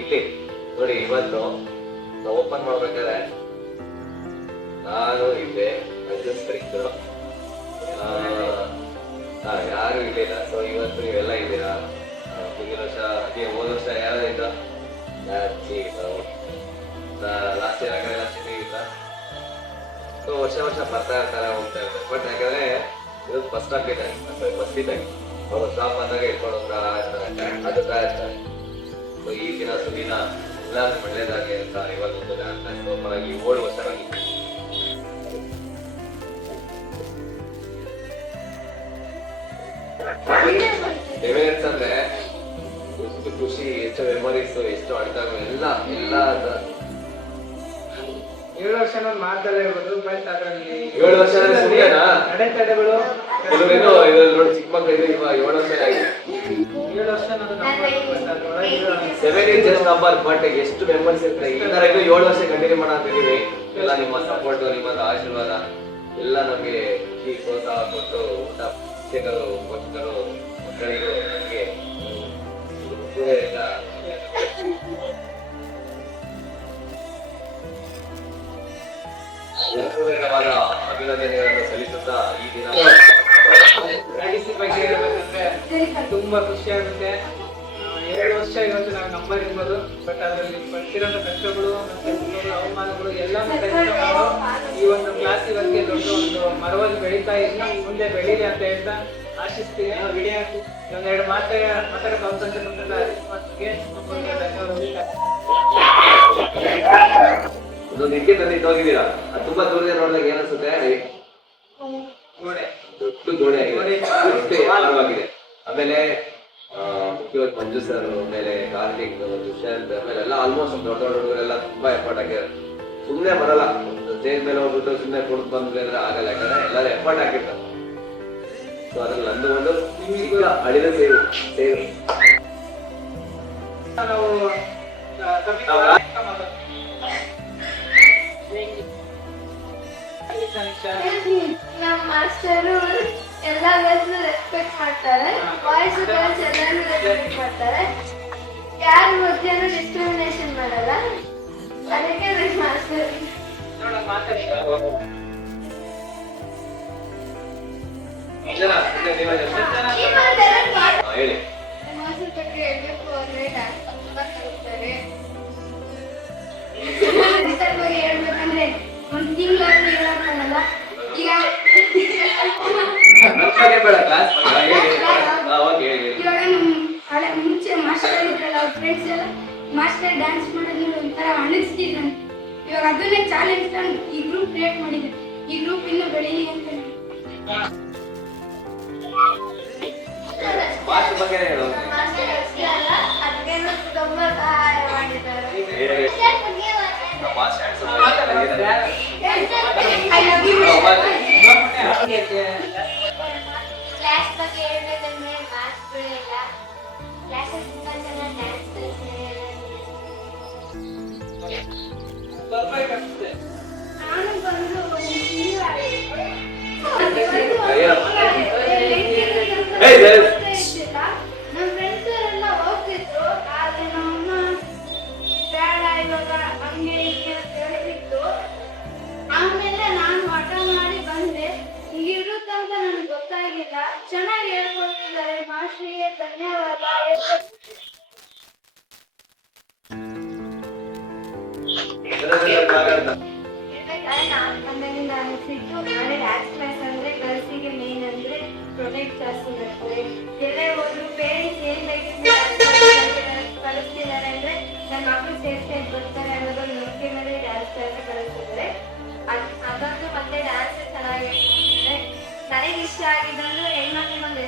ಇಲ್ಲಿ ನೋಡಿ, ಇವತ್ತು ನಾವು ಓಪನ್ ಮಾಡ್ಬೇಕಾದ್ರೆ ನಾನು ಇದ್ದೆ, ಅಡ್ಜಸ್ಟ್ರು ಯಾರು ಇರ್ಲಿಲ್ಲ. ಸೊ ಇವತ್ತು ನೀವೆಲ್ಲ ಇದ್ದೀರಾ. ಮುಂದಿನ ವರ್ಷ ಅದೇ ಹೋದ ವರ್ಷ ಯಾರು ಇದ್ದ ಲಾಸ್ಟ್ ಇಯರ್ ಆಗಲ್ಲ ಇಲ್ಲ. ಸೊ ವರ್ಷ ಬರ್ತಾ ಇರ್ತಾರೆ, ಹೋಗ್ತಾ ಇರ್ತಾರೆ. ಬಟ್ ಯಾಕಂದ್ರೆ ಇದು ಫಸ್ಟ್ ಆಗಿದ್ದಾಗ ಫಸ್ಟ್ ಇದ್ದಾಗ ಅವ್ರು ಸ್ಟಾಪ್ ಅಂದಾಗ ಇಟ್ಕೊಂಡು ಹೋಗ್ತಾ ಇರ್ತಾರೆ, ಅದುತ್ತಾ ಇರ್ತಾರೆ. ಸೊ ಈ ದಿನ ಸುದಿನ ಎಲ್ಲರೂ ಒಳ್ಳೇದಾಗಿ ಅಂತ ಇವಾಗ ಸೂಪರಾಗಿ 7 ವರ್ಷ ಆಗಿದೆ. ಎವಿಡೆನ್ಸ್ ಅಂದ್ರೆ ಎಷ್ಟು ಖುಷಿ, ಎಷ್ಟು ಮೆಮೊರೀಸ್, ಎಷ್ಟು ಅಡ್ಡಾಗ ಎಲ್ಲ 7 ವರ್ಷ ಮಾತಲ್ಲೇ ಇರ್ಬೋದು. ಬಟ್ ಅದರಲ್ಲಿ 7 ವರ್ಷ ಅಡೆತಡೆಗಳು ನೋಡಿ, ಚಿಕ್ಕ ಮಕ್ಕಳು 7 ವರ್ಷ ಆಗಿದೆ. 7 ವರ್ಷ 7 is just number, ಬಟ್ ಎಷ್ಟು ಮೆಮೊರೀಸ್ ಇರ್ತದೆ. ಈ ತರ 7 ವರ್ಷ ಕಂಟಿನ್ಯೂ ಮಾಡಾಕಿದೀವಿ. ಎಲ್ಲ ನಿಮ್ಮ ಸಪೋರ್ಟ್, ನಿಮ್ಮ ಆಶೀರ್ವಾದ ಎಲ್ಲ ನಮಗೆ ಖುಷಿ, ಪ್ರೋತ್ಸಾಹ ಕೊಟ್ಟು ಊಟ ಶಿಕ್ಷಕರು, ಪೋಷಕರು, ಮಕ್ಕಳಿಗೂ ನಮಗೆ ಹೃದಯವಾದ ಅಭಿನಂದನೆಗಳನ್ನು ಸಲ್ಲಿಸುತ್ತಾ ಈ ದಿನ ಬಗ್ಗೆ ಹೇಳ್ಬೇಕಂದ್ರೆ ತುಂಬಾ ಖುಷಿ ಆಗುತ್ತೆ. 7 ವರ್ಷ ಇವತ್ತು ನಾವು ನಂಬರ್ ಇರ್ಬೋದು, ಬಟ್ ಅದರಲ್ಲಿ ಪಡ್ತಿರೋ ಕಷ್ಟಗಳು ಮತ್ತೆ ಅವಮಾನಗಳು ಎಲ್ಲ ಈ ಒಂದು ಕ್ಲಾಸ್ ಇವತ್ತಿಗೆ ದೊಡ್ಡ ಒಂದು ಮರವಾಗಿ ಬೆಳೀತಾ ಇದ್ದು ಮುಂದೆ ಬೆಳೀಲಿ ಅಂತ ಹೇಳ್ತಾ ಆಶಿಸ್ತೀನಿ. ವಿಡಿಯೋ ಒಂದೆರಡು ಮಾತಾಡೋಕೆ ಅವಕಾಶ ಕೊಟ್ಟಿಲ್ಲ. ಇದೊಂದು ಇದಕ್ಕೆ ತಂದಿದ್ದು ಹೋಗಿದ್ದೀರಾ, ಅದು ತುಂಬಾ ದೂರದಿಂದ ನೋಡಿದಾಗ ಏನಿಸುತ್ತೆ, ದೊಡ್ಡ ಗೋಡೆ ಆಗಿದೆ. ಆಮೇಲೆ ಮುಖ್ಯವಾಗಿ ಮಂಜು ಸರ್, ಆಮೇಲೆ ಕಾರ್ತಿಕ್, ದುಷ್ಯಂತ್, ಆಮೇಲೆ ಎಲ್ಲ ಆಲ್ಮೋಸ್ಟ್ ದೊಡ್ಡ ಹುಡುಗರೆಲ್ಲ ತುಂಬಾ ಎಫರ್ಟ್ ಹಾಕಿದ್ದಾರೆ. ಸುಮ್ಮನೆ ಬರಲ್ಲ, ಒಂದು ಸ್ಟೇಜ್ ಮೇಲೆ ಹೋಗ್ಬಿಟ್ಟು ಸುಮ್ಮನೆ ಕೊಡ್ತು ಬಂದ್ರೆ ಅಂದ್ರೆ ಆಗಲ್ಲ, ಯಾಕಂದ್ರೆ ಎಲ್ಲರೂ ಎಫರ್ಟ್ ಹಾಕಿರ್ತಾರೆ. ಸೊ ಅದ್ರಲ್ಲಿ ನಂದು ಒಂದು ಈಗ ಅಳಿದ ಸೇರು ನಮ್ಮ ಮಾಸ್ಟರು ಎಲ್ಲಾದ್ರೂ ರೆಸ್ಪೆಕ್ಟ್ ಮಾಡ್ತಾರೆ, ಬಾಯ್ಸ್ ಗರ್ಲ್ಸ್ ಎಲ್ಲರೂ ರೆಸ್ಪೆಕ್ಟ್ ಮಾಡ್ತಾರೆ, ಯಾರ ಮಧ್ಯನೂ ಡಿಸ್ಕ್ರಿಮಿನೇಷನ್ ಮಾಡಲ್ಲ. ಅದಕ್ಕೆ ಮಾಸ್ಟರ್ ಹೇಳಿ. ಮಾಸ್ಟರ್ ಬಗ್ಗೆ ಹೇಳ್ಬೇಕು ಅಂದ್ರೆ ಡ್ಯಾನ್ಸ್ ತುಂಬಾ ಕಲಿಸ್ತಾರೆ. ಬಗ್ಗೆ ಹೇಳ್ಬೇಕಂದ್ರೆ ಒಂದು ತಿಂಗಳಾದ್ರೂ ಹೇಳೋಕ್ಕಲ್ಲ. ಈಗ ಇವಾಗ ಮುಂಚೆ ಮಾಸ್ಟರ್ ಇದ್ರಲ್ಲ, ಅವ್ರ ಫ್ರೆಂಡ್ಸ್ ಎಲ್ಲ ಮಾಸ್ಟರ್ ಡ್ಯಾನ್ಸ್ ಮಾಡೋದು ಒಂಥರ ಅನಿಸ್ತಿದ್ರು. ಇವಾಗ ಅದನ್ನೇ ಚಾಲೆಂಜ್ ತಂದು ಈ ಗ್ರೂಪ್ ಕ್ರಿಯೇಟ್ ಮಾಡಿದ್ರು. ಈ ಗ್ರೂಪ್ ಇನ್ನೂ ಬೆಳೀಲಿ ಅಂತ. ಅದಕ್ಕೆ ತುಂಬಾ ಸಹಾಯ ಮಾಡಿದ್ದಾರೆ. ಕ್ಲಾಸ್ ಬಗ್ಗೆ ಹೇಳ್ಬೇಕಂದ್ರೆ ಮಾಸ್ಟರ್ ಎಲ್ಲ ಕ್ಲಾಸಸ್ ತುಂಬಾ ಚೆನ್ನಾಗಿ ಡ್ಯಾನ್ಸ್ ನಾನು ಬಂದು ನಮ್ಮ ಫ್ರೆಂಡ್ಸ್ ಎಲ್ಲ ಹೋಗ್ತಿದ್ರು. ಆದ್ರೆ ನಮ್ಮ ಬೇಡ ಇವಾಗ ಹಂಗೆ ಹೀಗೆ ಅಂತ ಹೇಳ್ತಿತ್ತು. ಆಮೇಲೆ ನಾನು ಹಠ ಮಾಡಿ ಬಂದೆ. ಹಿಂಗಿರುತ್ತಂತ ನನಗೆ ಗೊತ್ತಾಗಿಲ್ಲ. ಚೆನ್ನಾಗಿ ಹೇಳ್ಕೊಡ್ತಿದ್ದಾರೆ. ಮಾಸ್ಟರಿಗೆ ಧನ್ಯವಾದ. ನಾನು ಸಿಟ್ಟು ನಾಳೆ ಡ್ಯಾನ್ಸ್ ಕ್ಲಾಸ್ ಅಂದ್ರೆ ಗರ್ಲ್ಸಿಗೆ ಮೇನ್ ಅಂದ್ರೆ ಪ್ರೊಟೆಕ್ಟ್ ಜಾಸ್ತಿ ಮಾಡ್ತಾರೆ. ಎಲ್ಲೇ ಹೋದ್ರು ಪೇರೆಂಟ್ಸ್ ಏನ್ ಬೇಕಿದ್ರೆ ಕಳಿಸ್ತಿದ್ದಾರೆ ಅಂದ್ರೆ ನನ್ನ ಮಕ್ಕಳು ಸೇಫ್ಟಿ ಆಗಿ ಬರ್ತಾರೆ ಅನ್ನೋದನ್ನ ನಂಬಿಕೆ ಮೇಲೆ ಡ್ಯಾನ್ಸ್ ಕ್ಲಾಸ್ ಕಳಿಸ್ತಿದ್ದಾರೆ. ಅದೊಂದು ಮತ್ತೆ ಡ್ಯಾನ್ಸ್ ಚೆನ್ನಾಗಿ ನನಗೆ ಇಷ್ಟ ಆಗಿದ್ದಂದ್ರೆ ಹೆಣ್ಮಕ್ಳಿಗೆ ಒಂದು